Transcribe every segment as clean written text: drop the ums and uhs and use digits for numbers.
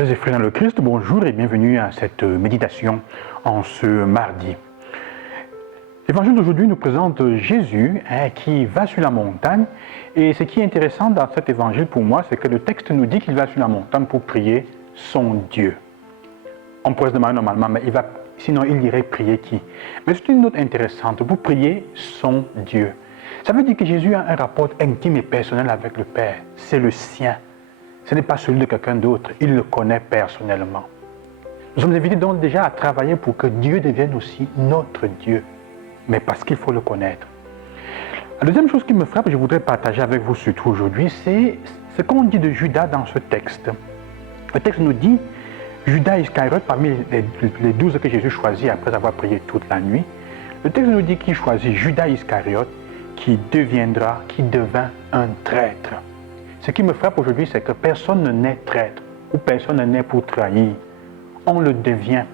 Sœurs et frères dans le Christ, bonjour et bienvenue à cette méditation en ce mardi. L'évangile d'aujourd'hui nous présente Jésus qui va sur la montagne, et ce qui est intéressant dans cet évangile pour moi, c'est que le texte nous dit qu'il va sur la montagne pour prier son Dieu. On pourrait se demander normalement, mais sinon il irait prier qui? Mais c'est une note intéressante, pour prier son Dieu. Ça veut dire que Jésus a un rapport intime et personnel avec le Père, c'est le sien. Ce n'est pas celui de quelqu'un d'autre, il le connaît personnellement. Nous sommes invités donc déjà à travailler pour que Dieu devienne aussi notre Dieu, mais parce qu'il faut le connaître. La deuxième chose qui me frappe, et je voudrais partager avec vous surtout aujourd'hui, c'est ce qu'on dit de Judas dans ce texte. Le texte nous dit, Judas Iscariote, parmi les 12 que Jésus choisit après avoir prié toute la nuit, le texte nous dit qu'il choisit Judas Iscariote qui devint un traître. Ce qui me frappe aujourd'hui, c'est que personne ne naît traître, ou personne ne naît pour trahir. On le devient.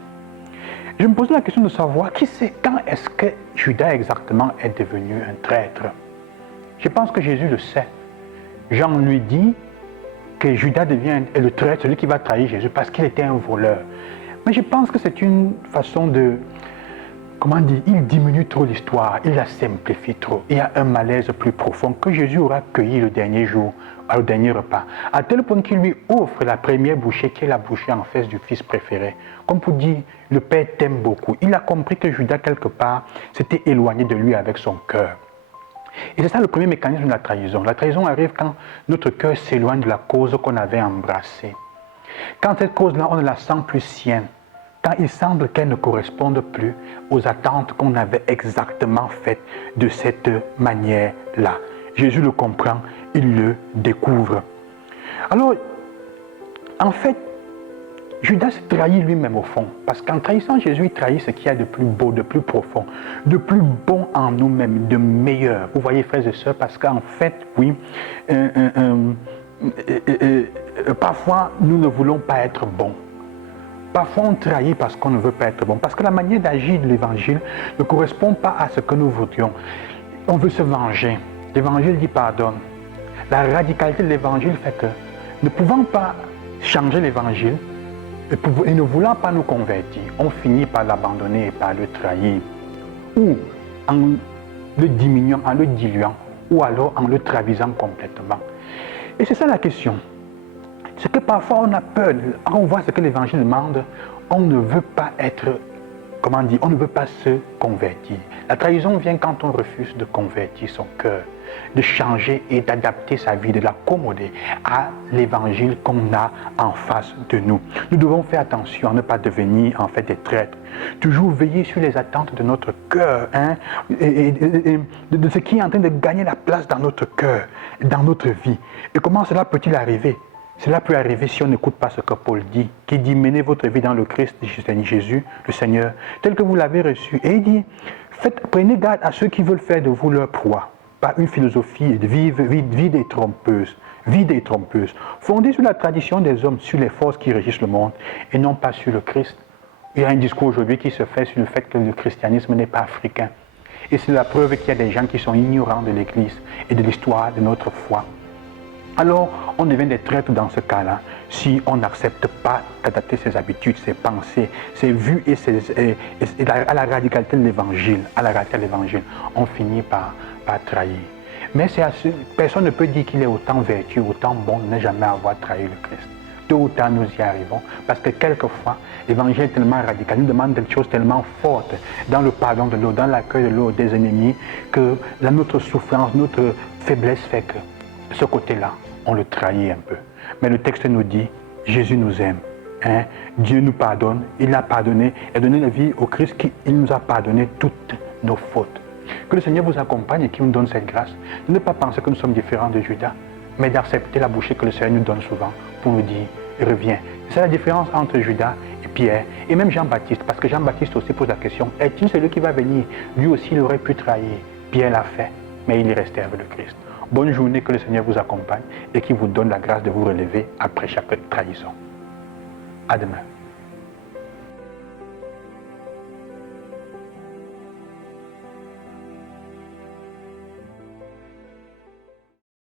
Je me posais la question de savoir quand est-ce que Judas exactement est devenu un traître. Je pense que Jésus le sait. Jean lui dit que Judas devient le traître, celui qui va trahir Jésus, parce qu'il était un voleur. Mais je pense que c'est une façon de... Comment dire, il diminue trop l'histoire, il la simplifie trop. Il y a un malaise plus profond que Jésus aura cueilli le dernier jour, au dernier repas, à tel point qu'il lui offre la première bouchée qui est la bouchée en face du fils préféré. Comme pour dire, le Père t'aime beaucoup. Il a compris que Judas, quelque part, s'était éloigné de lui avec son cœur. Et c'est ça le premier mécanisme de la trahison. La trahison arrive quand notre cœur s'éloigne de la cause qu'on avait embrassée. Quand cette cause-là, on ne la sent plus sienne. Quand il semble qu'elle ne corresponde plus aux attentes qu'on avait exactement faites de cette manière-là. Jésus le comprend, il le découvre. Alors, en fait, Judas se trahit lui-même au fond, parce qu'en trahissant Jésus, il trahit ce qu'il y a de plus beau, de plus profond, de plus bon en nous-mêmes, de meilleur. Vous voyez, frères et sœurs, parce qu'en fait, oui, parfois, nous ne voulons pas être bons. Parfois, on trahit parce qu'on ne veut pas être bon, parce que la manière d'agir de l'Évangile ne correspond pas à ce que nous voudrions. On veut se venger. L'Évangile dit pardonne. La radicalité de l'Évangile fait que, ne pouvant pas changer l'Évangile et ne voulant pas nous convertir, on finit par l'abandonner et par le trahir. Ou en le diminuant, en le diluant, ou alors en le trahisant complètement. Et c'est ça la question. C'est que parfois on a peur, quand on voit ce que l'Évangile demande, on ne veut pas être, comment dire, on ne veut pas se convertir. La trahison vient quand on refuse de convertir son cœur, de changer et d'adapter sa vie, de l'accommoder à l'Évangile qu'on a en face de nous. Nous devons faire attention à ne pas devenir en fait des traîtres. Toujours veiller sur les attentes de notre cœur, et de ce qui est en train de gagner la place dans notre cœur, dans notre vie. Et comment cela peut-il arriver? Cela peut arriver si on n'écoute pas ce que Paul dit, qui dit « Menez votre vie dans le Christ, Jésus, le Seigneur, tel que vous l'avez reçu. » Et il dit « Prenez garde à ceux qui veulent faire de vous leur proie, par une philosophie vide et trompeuse, fondée sur la tradition des hommes, sur les forces qui régissent le monde, et non pas sur le Christ. » Il y a un discours aujourd'hui qui se fait sur le fait que le christianisme n'est pas africain. Et c'est la preuve qu'il y a des gens qui sont ignorants de l'Église et de l'histoire de notre foi. Alors, on devient des traîtres dans ce cas-là, si on n'accepte pas d'adapter ses habitudes, ses pensées, ses vues à la radicalité de l'Évangile. On finit par trahir. Mais personne ne peut dire qu'il est autant vertueux, autant bon de ne jamais avoir trahi le Christ. Tôt ou tard, nous y arrivons, parce que quelquefois, l'Évangile est tellement radical, nous demande des choses tellement fortes dans le pardon de l'autre, dans l'accueil de l'autre, des ennemis, que notre souffrance, notre faiblesse fait que de ce côté-là, on le trahit un peu. Mais le texte nous dit, Jésus nous aime. Dieu nous pardonne, il a pardonné, et donné la vie au Christ, il nous a pardonné toutes nos fautes. Que le Seigneur vous accompagne et qu'il nous donne cette grâce. De ne pas penser que nous sommes différents de Judas, mais d'accepter la bouchée que le Seigneur nous donne souvent pour nous dire, reviens. C'est la différence entre Judas et Pierre, et même Jean-Baptiste, parce que Jean-Baptiste aussi pose la question, est-il celui qui va venir? Lui aussi, il aurait pu trahir. Pierre l'a fait, mais il est resté avec le Christ. Bonne journée, que le Seigneur vous accompagne et qu'il vous donne la grâce de vous relever après chaque trahison. À demain.